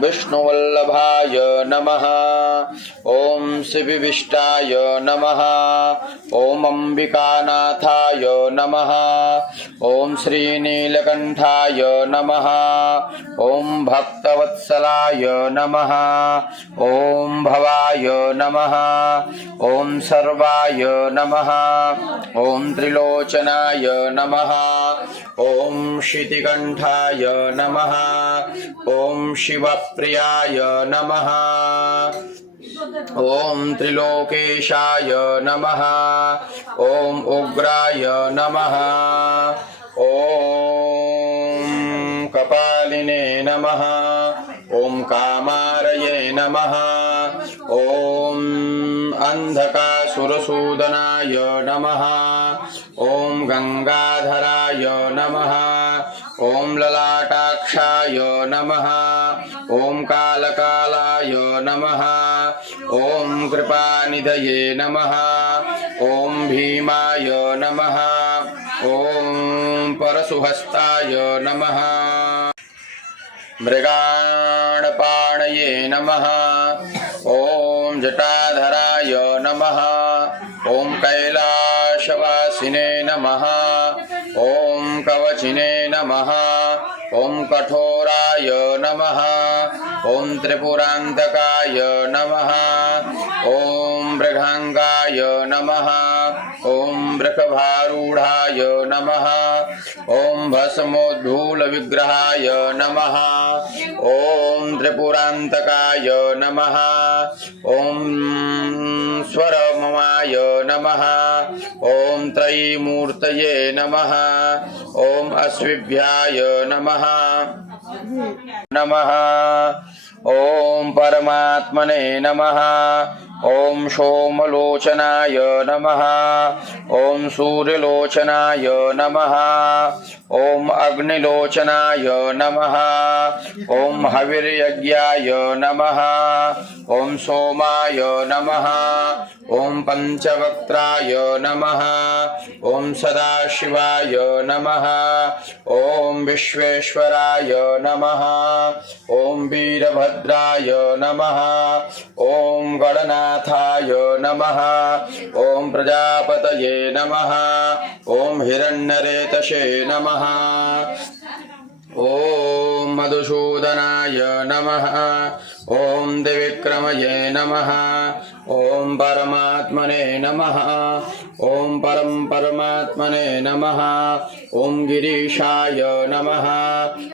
विष्णुवल्लभाय नमः। ॐ शिवविष्टाय नमः। ॐ अंबिकानाथाय नमः। ॐ श्रीनीलकण्ठाय नमः। ॐ भक्तवत्सलाय नमः। ॐ भवाय नमः। ॐ सर्वाय नमः। ॐ त्रिलोचनाय नमः। ॐ शितिकण्ठाय नमः। ॐ शिवप्रियाय नमः। ॐ त्रिलोकेशाय नमः। ॐ उग्राय नमः। ॐ कपालिने नमः। ॐ कामारये नमः। ॐ अन्धकासुरसूदनाय नमः। ॐ गंगाधराय नमः। ॐ ललाटाक्षाय नमः। ॐ कालकालाय नमः। ॐ कृपानिधये नमः। ॐ भीमाय नमः। ॐ परशुहस्ताय नमः। मृगाणपाणये नमः। ॐ जटाधराय नमः। ॐ कैलासवासिने नमः। ॐ कवचिने नमः। ॐ कठोराय नमः। ॐ त्रिपुरान्तकाय नमः। ॐ मृगाङ्गाय नमः। ॐ वृषभारूढाय नमः। ॐ भस्मोद्धूलविग्रहाय नमः। ॐ त्रिपुरान्तकाय नमः। ॐ स्वरममाय नमः। ॐ त्रयीमूर्तये नमः। ॐ अश्विभ्याय नमः। नमः। ॐ परमात्मने नमः। ॐ सोमलोचनाय नमः। ॐ सूर्यलोचनाय नमः। ॐ अग्निलोचनाय नमः। ॐ हविर्यज्ञाय नमः। ॐ सोमाय नमः। ॐ पंचवक्त्राय नमः। ॐ सदाशिवाय नमः। ॐ विश्वेश्वराय नमः। ॐ वीरभद्राय नमः। ॐ गणनाथाय नमः। ॐ प्रजापतये नमः। ॐ हिरण्यरेतसे नमः। ॐ मधुसूदनाय नमः। ॐ त्रिविक्रमये नमः। ॐ परमात्मने नमः। ॐ परमात्मने नमः। ॐ गिरीशाय नमः।